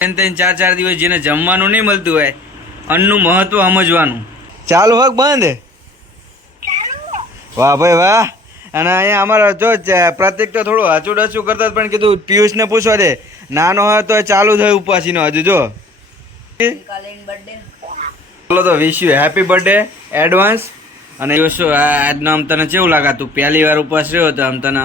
ચાર દિવસ જેને જમવાનું નહીં મળતું હોય અન્નનું મહત્વ સમજવાનું. ચાલુ હક બંધ. વાહ ભાઈ વાહ. અને અહીંયા અમારા જો પ્રતિક તો થોડું હચું ડચું કરતા પણ કીધું પિયુષને પૂછવા દે, નાનો હોય તો ચાલુ થયું ઉપાસીનો હજુ જો. ચલો તો wish you happy birthday advance. અને શું આજનો આમ તને કેવું લાગાતું? પહેલી વાર ઉપવાસ રહ્યો તો આમ તને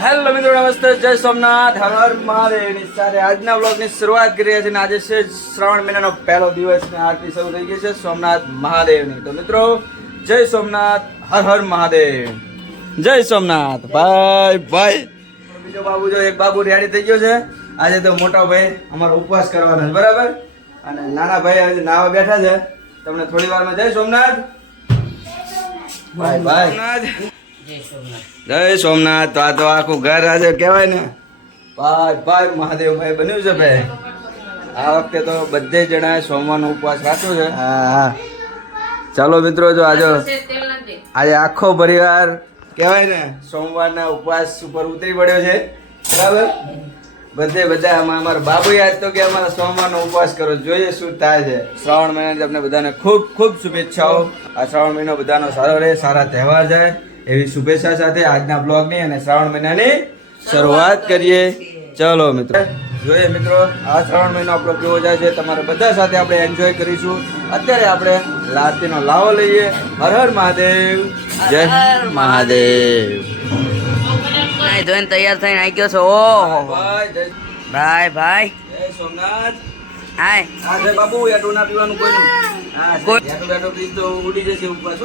હેલો મિત્રો, નમસ્તે, જય સોમનાથ, હર હર મહાદેવની સાથે આજના વ્લોગની શરૂઆત કરી રહ્યા છીએ. આજે છે શ્રાવણ મહિનાનો પહેલો દિવસ ને આરતી શરૂ થઈ ગઈ છે સોમનાથ મહાદેવની. તો મિત્રો જય સોમનાથ, હર હર મહાદેવ, જય સોમનાથ. ભાઈ ભાઈ બીજો બાબુ જો એક બાબુ રેડી થઈ ગયો છે. આજે તો મોટા ભાઈ અમારો ઉપવાસ કરવાનો છે, બરાબર. અને નાના ભાઈ આજે નાવા બેઠા છે. તમને થોડી વારમાં જય સોમનાથ. ભાઈ ભાઈ જય સોમનાથ. તો આ તો આખું ઘર આજે કહેવાય ને ભાઈ ભાઈ મહાદેવ ભાઈ બન્યું છે ભાઈ. આ વખતે તો બધે જણાએ સોમવારનો ઉપવાસ રાખ્યો છે. હા ચાલો મિત્રો, જો આજે આખો પરિવાર કહેવાય ને સોમવારના ઉપવાસ ઉપર ઉતરી પડ્યો છે, બરાબર. બધા અમારા બાબુ યાદ તો કે અમારા સોમવારનો ઉપવાસ કરો, જોઈએ શું થાય છે. શ્રાવણ મહિનાની તમને બધાને ખૂબ ખૂબ શુભેચ્છાઓ. આ શ્રાવણ મહિનો બધાનો સારો રહે, સારા તહેવાર જાય એવી શુભેચ્છા સાથે આજના બ્લોગની અને શ્રાવણ મહિનાની શરૂઆત કરીએ. ચલો મિત્રો, જોઈએ મિત્રો આ શ્રાવણ મહિનો આપણો કેવો જાય છે. તમારા બધા સાથે આપણે એન્જોય કરીશું. અત્યારે આપણે લાતીનો લાવો લઈએ. હર હર મહાદેવ, જય મહાદેવ. ધોઈને તૈયાર થઈને આવી ગયો છો. ઓહો ભાઈ ભાઈ જય સોમનાથ. હાય હા જય બાબુ, યાટો ના પીવાનું કોઈનું. હા યાટો બેટો પીસ તો ઉડી જશે ઉપવાસ.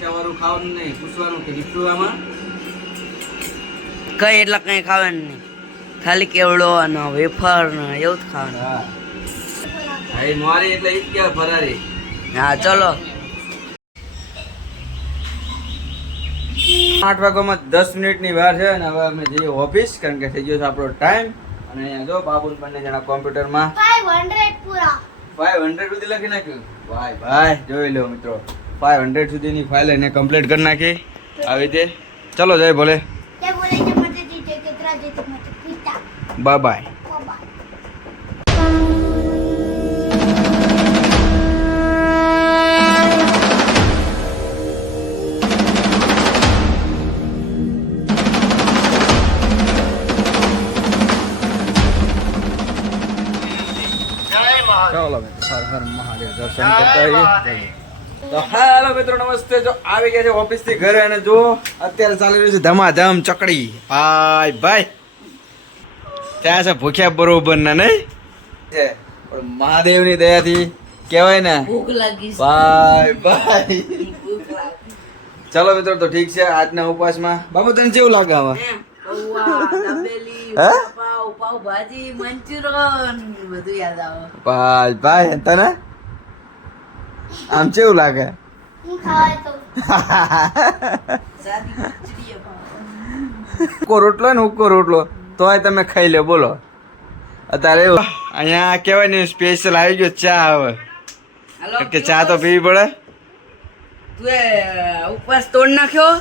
તમારું ખાવાનું નહીં, પૂછવાનું કે દીકરું આમાં કઈ એટલા કઈ ખાવાનું નહીં, ખાલી કેવડો અને વેફર ને એવું જ ખાવાનું. હા એ મારી એટલે ઈ જ કહેવાય ફરારી. હા ચલો 8 વાગ્યામાં 10 મિનિટની વાર છે અને હવે અમે જઈએ ઓફિસ, કારણ કે થઈ ગયો છે આપણો ટાઈમ. અને અહીંયા જો બાબુ બંને જણા કોમ્પ્યુટરમાં 500 પૂરા 500 સુધી લખી નાખ્યું. ભાઈ ભાઈ જોઈ લો મિત્રો, 500 સુધીની ફાઇલ એને કમ્પ્લીટ કરી નાખી આવી રીતે. ચલો જય ભોલે, તે બોલે છે મતે જીતે કેતરા જીતે મતે પિતા બાય બાય. બાબા ચાલો મિત્રો, હર હર મહાદેવ દર્શન કરતા આવીએ. તો હેલો મિત્રો, નમસ્તે. જો આવી ગયા છે ઓફિસ થી ઘરે અને જો અત્યારે ચાલી રહ્યું છે ધમાધમ ચકડી. ભાઈ ભાઈ ત્યાં છે ભૂખ્યા બરોબર ના નહીં છે, પણ મહાદેવની દયાથી કહેવાય ને ભૂખ લાગી ભાઈ ભાઈ. ચલો મિત્રો, તો ઠીક છે. આજના ઉપવાસમાં બાબુ તને કેવું લાગે આમાં? હે? ભાજી મંચુરિયન બધું યાદ આવે. ભાઈ ભાઈ તને આમ કેવું લાગે? હું ખાય તો હુક્કો રોટલો ને હુક્કો રોટલો તોય તમે ખાઈ લો. બોલો અત્યારે અહીંયા કહેવાય ને સ્પેશિયલ આવી ગયો ચા. હવે કે ચા તો પીવી પડે. તું ઉપવાસ તોડ નાખ્યો?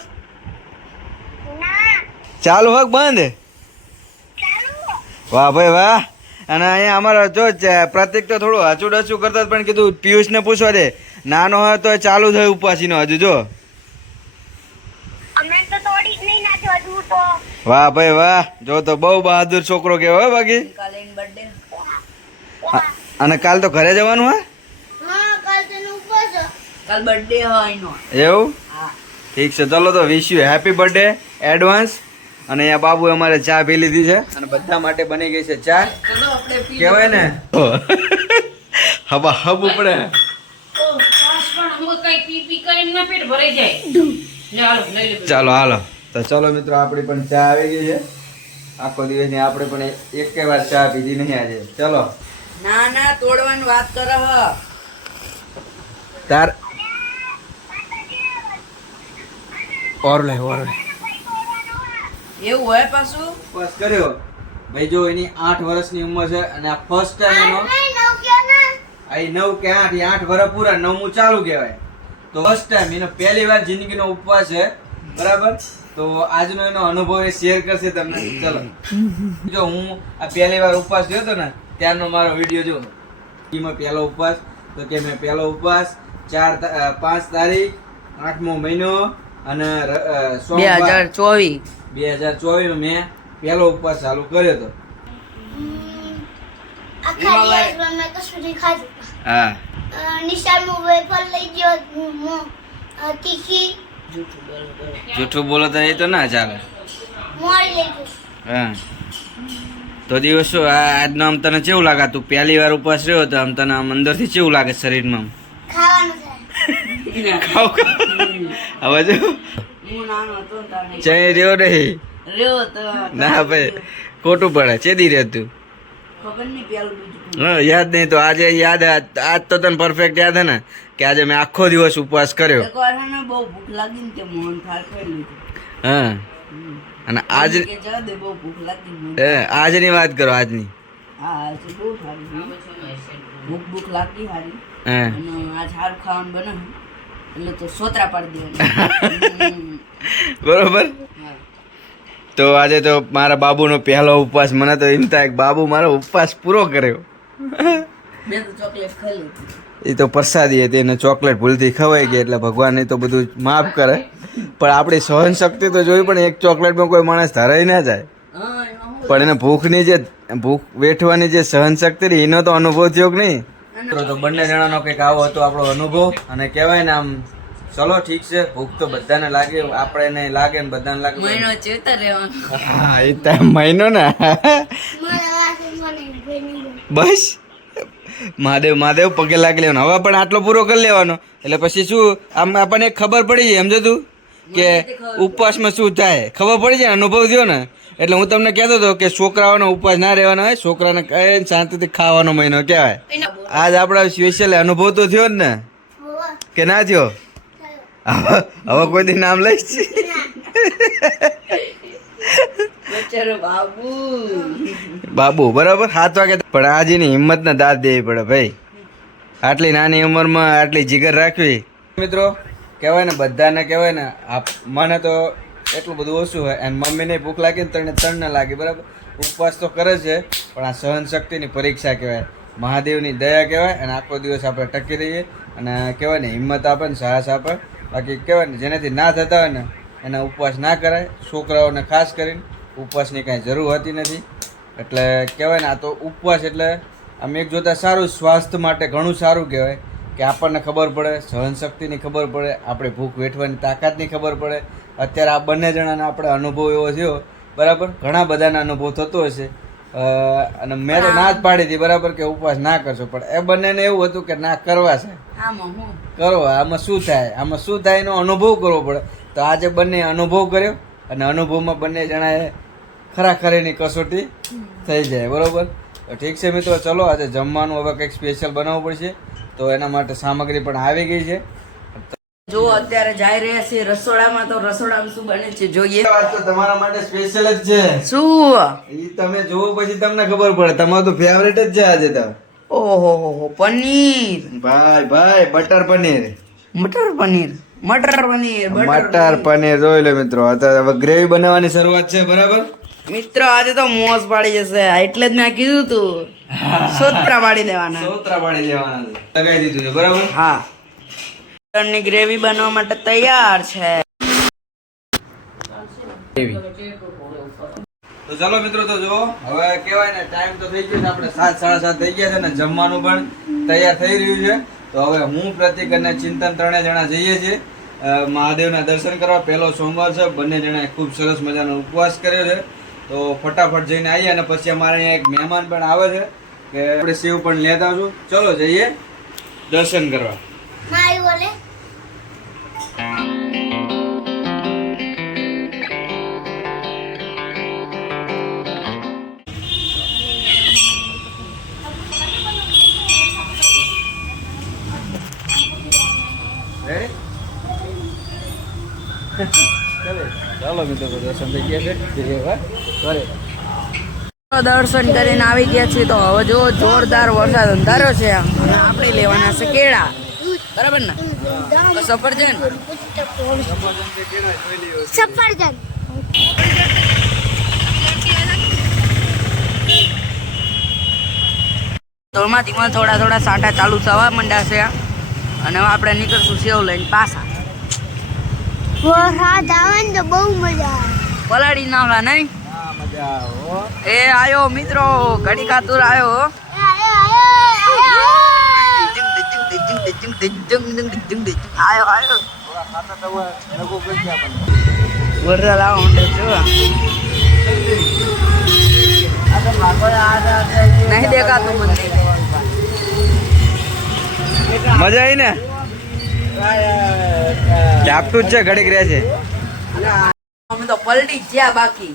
ચાલુ હક બંધ. વાહ ભાઈ વાહ. અને અહીંયા અમારા જો પ્રતિક તો થોડું હચું ડચું કરતા પણ કીધું પિયુષને પૂછવા દે, નાનો હોય તો ચાલુ થયું ઉપાસીનો હજુ જો. અમે તો તોડી જ નહીં નાખ્યો હજુ તો. વાહ ભાઈ વાહ, જો તો બહુ બહાદુર છોકરો કહેવાય બાકી. કાલે બર્થડે અને કાલ તો ઘરે જવાનું હે? હા કાલ તેનો ઉપવાસ છે. કાલ બર્થડે હોય એનો. એવું? હા ઠીક છે. ચલો તો wish you happy birthday advance. અને અહીંયા બાબુ અમારે ચા પી લીધી છે અને બધા માટે બની ગઈ છે ચા. ચલો આપણે પી કહેવાય ને હવા હબ ઉપડે. ચાલો હાલો. તો ચલો મિત્રો, આપણી પણ ચા આવી ગઈ છે. આખો દિવસની આપણે પણ એક વાર ચા પીધી નહીં આજે. ચલો ના ના તોડવાની વાત કરો હ. તાર ઓર લે એવું હોય પાછું? બસ કર્યો ભાઈ. જો એની 8 વર્ષની ઉંમર છે અને આ ફર્સ્ટ ટાઈમ એનો નહીં નવ કયો ને આ 9 કે 8 વર્ષ પૂરા 9મું ચાલુ કહેવાય. તો ફર્સ્ટ ટાઈમ એનો પહેલી વાર જિંદગીનો ઉપવાસ છે બરાબર. તો આજનો એનો અનુભવ એ શેર કરશે તમને. ચલો જો હું આ પહેલી વાર ઉપવાસ થયો હતો ને ત્યારનો મારો વિડીયો જો એમાં પહેલો ઉપવાસ તો કે મેં પહેલો ઉપવાસ 5 તારીખ 8મો મહિનો અને 2024 મેં પહેલો ઉપવાસ ચાલુ કર્યો હતો. આખા દિવસમાં મેં કશું નહીં ખાધું. હા નિશાળમાં વેફર લઈ ગયો, તીખી જૂઠું બોલો તો એ તો ના ચાલે. મોળી લઈ ગયો. હા તો દિવસ શું આજનો આમ તને કેવું લાગે? તું પહેલી વાર ઉપવાસ રહ્યો તો આમ તને આમ અંદરથી કેવું લાગે શરીરમાં? ખાવાનું થાય. ખાવ હવે જો ચાઈ રહ્યો નહીં ના ભાઈ ખોટું પડે ચેદી રહે તું. હા યાદ નહીં તો આજે યાદ આજ તો તને પરફેક્ટ યાદ હે ને કે આજે મેં આખો દિવસ ઉપવાસ કર્યો. હા અને આજ આજની વાત કરો આજની. બરોબર. તો આજે તો મારા બાબુનો પહેલો ઉપવાસ. મને તો એમ થાય બાબુ મારો ઉપવાસ પૂરો કર્યો. એ તો પ્રસાદી હતી એને ચોકલેટ ભૂલથી ખવાઈ ગઈ એટલે ભગવાન એ તો બધું માફ કરે. પણ આપણી સહન શક્તિ તો જોઈ પણ એક ચોકલેટમાં કોઈ માણસ ધરાઈ ના જાય. પણ એને ભૂખની જે ભૂખ વેઠવાની જે સહન શક્તિ રહી એનો તો અનુભવ થયો કે નહીં? તો બંને જણાનો કંઈક આવો હતો આપણો અનુભવ. અને કહેવાય ને આમ ચલો ઠીક છે ભૂખ તો બધાને લાગે, આપણે નહીં લાગે ને બધાને લાગે. મહિનો ચેતા રહેવાનો. હા એ તો મહિનો ને બસ મહાદેવ પગે લાગી લેવાનો. હવે પણ આટલો પૂરો કરી લેવાનો એટલે પછી શું આમ આપણને એક ખબર પડી જાય સમજો તું કે ઉપવાસમાં શું થાય ખબર પડી જાય અનુભવ થયો ને. એટલે હું તમને કહેતો હતો કે છોકરાઓનો ઉપવાસ ના રહેવાનો હોય, છોકરાને કઈ શાંતિથી ખાવાનો મહિનો કહેવાય. આજ આપણા સ્પેશિયલ અનુભવ તો થયો જ ને કે ના થયો? હવે કોઈ દી નામ લઈશ બાબુ બરાબર 7 વાગે. પણ આજ એની હિંમત ને દાદ દેવી પડે ભાઈ. આટલી નાની ઉંમરમાં આટલી જીગર રાખવી. મિત્રો કહેવાય ને બધાને કહેવાય ને મને તો એટલું બધું ઓછું હોય અને મમ્મીને ભૂખ લાગી ને ત્રણ લાગી બરાબર. ઉપવાસ તો કરે છે પણ આ સહન શક્તિની પરીક્ષા કહેવાય, મહાદેવની દયા કહેવાય. અને આખો દિવસ આપણે ટકી રહીએ અને કહેવાય ને હિંમત આપે ને સાહસ આપે. બાકી કહેવાય ને જેનાથી ના થતા હોય ને એના ઉપવાસ ના કરાય. છોકરાઓને ખાસ કરીને ઉપવાસની કાંઈ જરૂર હોતી નથી. એટલે કહેવાય ને આ તો ઉપવાસ એટલે આમ એક જોતાં સારું સ્વાસ્થ્ય માટે ઘણું સારું કહેવાય કે આપણને ખબર પડે, સહનશક્તિની ખબર પડે, આપણે ભૂખ વેઠવાની તાકાતની ખબર પડે. અત્યારે આ બંને જણાને આપણે અનુભવ એવો થયો બરાબર. ઘણા બધાના અનુભવ થતો હશે અને મેં તો ના જ પાડી હતી બરાબર કે ઉપવાસ ના કરશો. પણ એ બંનેને એવું હતું કે ના કરવા છે, કરો આમાં શું થાય એનો અનુભવ કરવો પડે. તો આજે બંને અનુભવ કર્યો અને અનુભવમાં બંને જણાએ ખરાખરીની કસોટી થઈ જાય બરોબર. તો ઠીક છે મિત્રો ચલો આજે જમવાનું હવે કંઈક સ્પેશિયલ બનાવવું પડશે. તો એના માટે સામગ્રી પણ આવી ગઈ છે. જો અત્યારે જઈ રહ્યા છે રસોડામાં. તો રસોડામાં શું બને છે જોઈએ. વાત તો તમારા માટે સ્પેશિયલ જ છે. શું એ તમે જોવો પછી તમને ખબર પડે. તમારું તો ફેવરેટ જ છે આજે તો. ઓહો પનીર ભાઈ બટર પનીર. મટર પનીર જોઈ લો મિત્રો. અત્યારે હવે ગ્રેવી બનાવવાની શરૂઆત છે બરાબર. મિત્રો આજે તો મોજ પાડી જશે એટલે જ મેં કીધું તું સોત્રા પાડી દેવાના લગાવી દીધું છે બરાબર. હા ની ગ્રેવી બનવા માટે તૈયાર છે. તો ચાલો મિત્રો તો જો હવે કહેવાય ને ટાઈમ તો થઈ ગયો છે. આપણે 7 સાડા 7 થઈ ગયા છે ને જમવાનું પણ તૈયાર થઈ રહ્યું છે. તો હવે હું પ્રતિક અને ચિંતન ત્રણે જણા જઈએ છીએ મહાદેવના દર્શન કરવા. પહેલો સોમવાર છે. બંને જણાએ ખૂબ સરસ મજાનો ઉપવાસ કર્યો છે. તો ફટાફટ જઈને આવીએ અને પછી અમારે અહીંયા એક મહેમાન પણ આવે છે કે આપણે સેવ પણ લેતા આવશું. ચલો જઈએ દર્શન કરવા. મારી બોલે ચાલો મિત્રો દર્શન થઈ ગયા છે. દર્શન કરીને આવી ગયા છીએ. તો હવે જો જોરદાર વરસાદ અંધારો છે અને આપણે લેવાના છે કેળા બરાબર ને. સફરજન સફરજન ધોળમાં ધીમા થોડા સાંટા ચાલુ થવા માંડ્યા છે અને હવે આપણે નીકળશું સેવ લઈને પાછા વરસાદ આવે ને તો બહુ મજા આવે પલાળી નાખલા નહીં હા મજા આવો એ આયો મિત્રો ઘડી ખાતુર આયો આયો આયો થોડા ખાતા તો લઘુ કરી આપણને વરસાદ આવો માંડ્યો છે નહીં દેખાતું મને મજા આવી ને ઝાપટું જ છે ઘડીક રહે છે અમે તો પલટી ગયા બાકી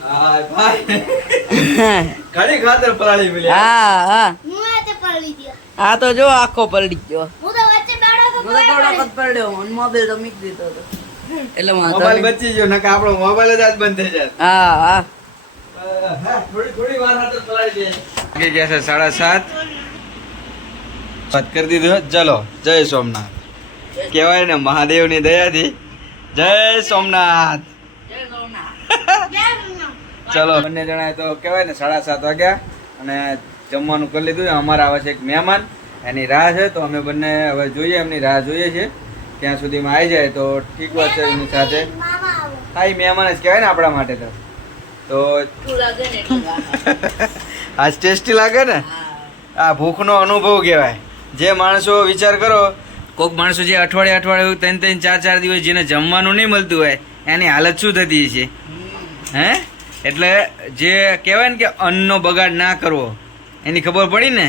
ઘડી ખાતર પલાળી મિલી હા હા હું આ તે પડી ગયો આ તો જો આખો પલટી ગયો હું તો વચ્ચે બેઠો તો મને થોડો વખત પડ્યો અને મોબાઈલ તો મૂકી દીધો હતો એટલે વાંધો મોબાઈલ નહીં. બચી ગયો નકા આપણો મોબાઈલ જ આજ બંધ થઈ જાય હા હા થોડી વાર હાથે પલાળી દે વાગી ગયા છે 7:30 વાત કરી દીધું ચલો જય સોમનાથ કહેવાય ને મહાદેવની દયાથી જય સોમનાથ ચલો બંને જણાએ તો કહેવાય ને 7:30 વાગ્યા અને જમવાનું કરી લીધું અમારા આવે છે એક મહેમાન એની રાહ છે તો અમે બંને હવે જોઈએ એમની રાહ જોઈએ છે ત્યાં સુધીમાં આવી જાય તો ઠીક વાત છે એમની સાથે મામા આવો હા એ મહેમાન જ કહેવાય ને આપણા માટે તો આજ ટેસ્ટી લાગે ને આ ભૂખનો અનુભવ કહેવાય જે માણસો વિચાર કરો કોઈક માણસો જે અઠવાડિયે 3-4 દિવસ જેને જમવાનું નહીં મળતું હોય એની હાલત શું થતી છે હે એટલે જે કહેવાય ને કે અન્નનો બગાડ ના કરવો એની ખબર પડી ને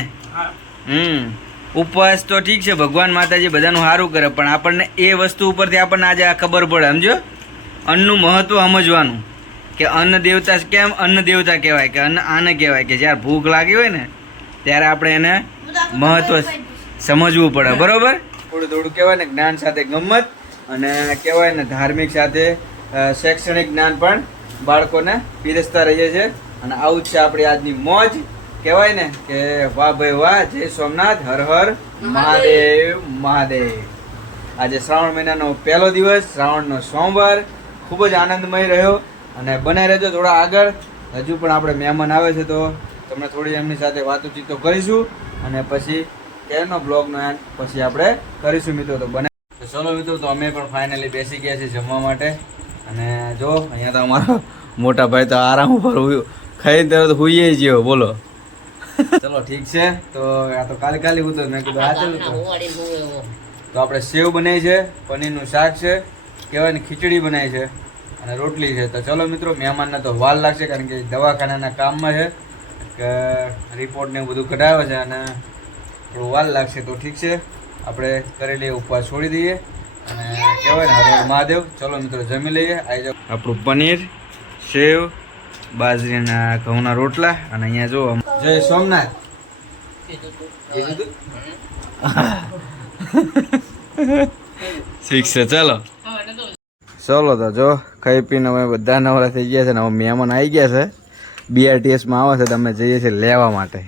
ઉપવાસ તો ઠીક છે ભગવાન માતાજી બધાનું સારું કરે પણ આપણને એ વસ્તુ ઉપરથી આપણને આજે આ ખબર પડે સમજો અન્નનું મહત્વ સમજવાનું કે અન્ન દેવતા કેમ અન્ન દેવતા કહેવાય કે અન્ન આને કહેવાય કે જ્યારે ભૂખ લાગી હોય ને ત્યારે આપણે એને મહત્વ સમજવું પડે બરોબર થોડું થોડું કહેવાય ને જ્ઞાન સાથે ગમત અને કહેવાય ને ધાર્મિક સાથે શૈક્ષણિક જ્ઞાન પણ બાળકોને પીરસતા રહીએ છીએ અને આવું જ છે આપણી આજની મોજ કહેવાય ને કે વાહ ભાઈ વાહ જય સોમનાથ હર હર મહાદેવ મહાદેવ આજે શ્રાવણ મહિનાનો પહેલો દિવસ શ્રાવણનો સોમવાર ખૂબ જ આનંદમય રહ્યો અને બનાવી રહેજો થોડા આગળ હજુ પણ આપણે મહેમાન આવે છે તો તમને થોડી એમની સાથે વાતચીતો કરીશું અને પછી એનો બ્લોગનો એન્ડ પછી આપણે કરીશું મિત્રો તો બને ચલો મિત્રો તો અમે પણ ફાઇનલી બેસી ગયા છીએ જમવા માટે અને જો અહીંયા તો અમારો મોટા ભાઈ તો આરામ ઉપર ખાઈને તરત હુઈએ ગયો બોલો ચલો ઠીક છે તો આ તો કાલે હું તો મેં કીધું આ ચાલુ તો આપણે સેવ બનાવી છે પનીરનું શાક છે કહેવાય ને ખીચડી બનાવી છે અને રોટલી છે તો ચલો મિત્રો મહેમાનને તો વાર લાગશે કારણ કે દવાખાનાના કામમાં છે કે રિપોર્ટ ને એવું બધું કઢાવે છે અને થોડું વાર લાગશે તો ઠીક છે આપણે કરેલી ઉપવાસ છોડી દઈએ અને કહેવાય ને હર હર મહાદેવ ચલો મિત્રો જમી લઈએ આવી જાઓ આપણું પનીર સેવ બાજરીના ઘઉંના રોટલા અને અહીંયા જો જય સોમનાથ ઠીક છે ચલો ચલો તો જો ખાઈ પીને અમે બધા નવરા થઈ ગયા છે ને હવે મહેમાન આવી ગયા છે BRTS-માં આવે છે તમે જઈએ છીએ લેવા માટે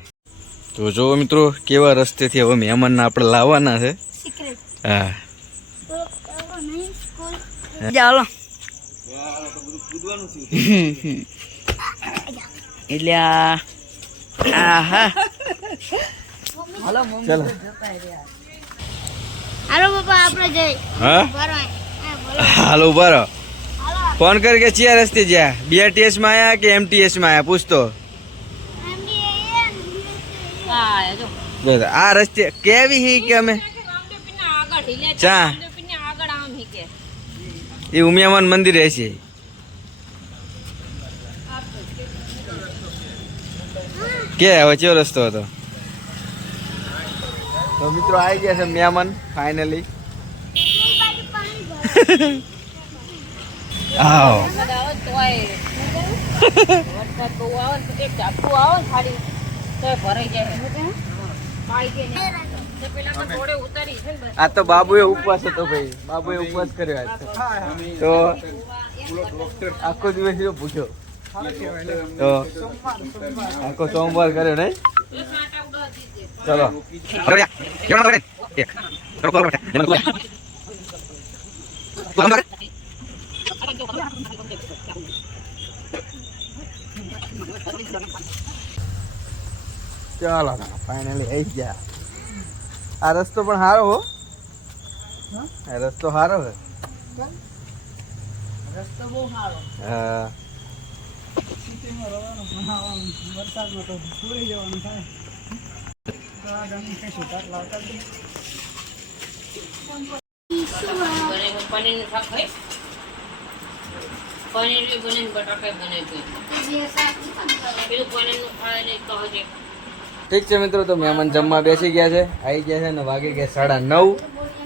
તો જો મિત્રો કેવા રસ્તેથી હવે મહેમાનને આપણે લાવવાના છે સિક્રેટ હા તો નહીં સ્કૂલ ચાલો એટલે હા હાલો ચાલો હાલો પપ્પા આપણે જઈ હા હાલો ઉભા રહો ફોન કર કે ચિયા રસ્તે જ્યાં BRTS-માં આયા કે MTS-માં આયા પૂછતો જો આ રસ્તે કેવી હી કે અમે ચા એ ઉમિયામાન મંદિર રહેશે કે હવે ચેવો રસ્તો હતો તો મિત્રો આવી ગયા છે મહેમાન ફાઇનલી આવો આ તો બાબુએ ઉપવાસ હતો ભાઈ બાબુએ ઉપવાસ કર્યો આજ તો આખો દિવસ જો પૂછ્યો તો આખો સોમવાર કર્યો નહીં ચલો ચાલો ફાઇનલી આવી ગયા. આ રસ્તો પણ સારો હો. આ રસ્તો સારો છે. રસ્તો બહુ સારો. હા વરસાદમાં તો પૂરી જવાનું થાય. પનીરનું શાક ખાઈ પનીર બી બને બટાકા બને પેલું પનીરનું ખાય નહીં તો હજી ઠીક છે મિત્રો, તો મહેમાન જમવા બેસી ગયા છે, આવી ગયા છે ને વાગી ગયા 9:30.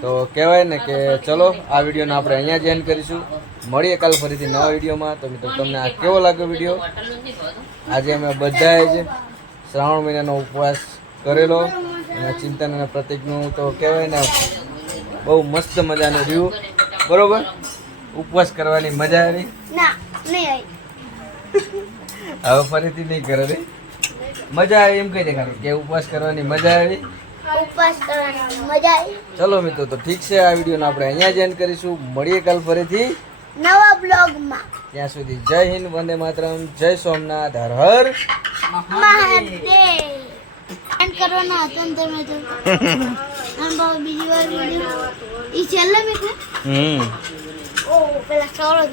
તો કહેવાય ને કે ચલો આ વિડીયોને આપણે અહીંયા જ એન્ડ કરીશું. મળીએ કાલ ફરીથી નવા વિડીયોમાં. તો મિત્રો તમને આ કેવો લાગ્યો વિડીયો? આજે અમે બધાએ જ શ્રાવણ મહિનાનો ઉપવાસ કરેલો અને ચિંતન અને પ્રતિકનું તો કહેવાય ને બહુ મસ્ત મજાનું રહ્યું. બરોબર, ઉપવાસ કરવાની મજા આવી. ના નહીં હવે ફરીથી નહીં કરે રે. મજા આવી એમ કહી દે ખાલી કે ઉપવાસ કરવાની મજા આવી. ઉપવાસ કરવાની મજા આવી. ચલો મિત્રો, તો ઠીક છે, આ વિડીયોને આપણે અહીંયા જ એન્ડ કરીશું. મળીએ કાલ ફરીથી નવા બ્લોગમાં. ત્યાં સુધી જય હિન્દ, વંદે માતરમ, જય સોમનાથ, હર હર. મહાદેવ એન્ડ કરવાના હતા ને તમે તો અને બાબા બીજી વાર વિડીયો ઈ છેલ્લે મેં ઓ પેલા સોળો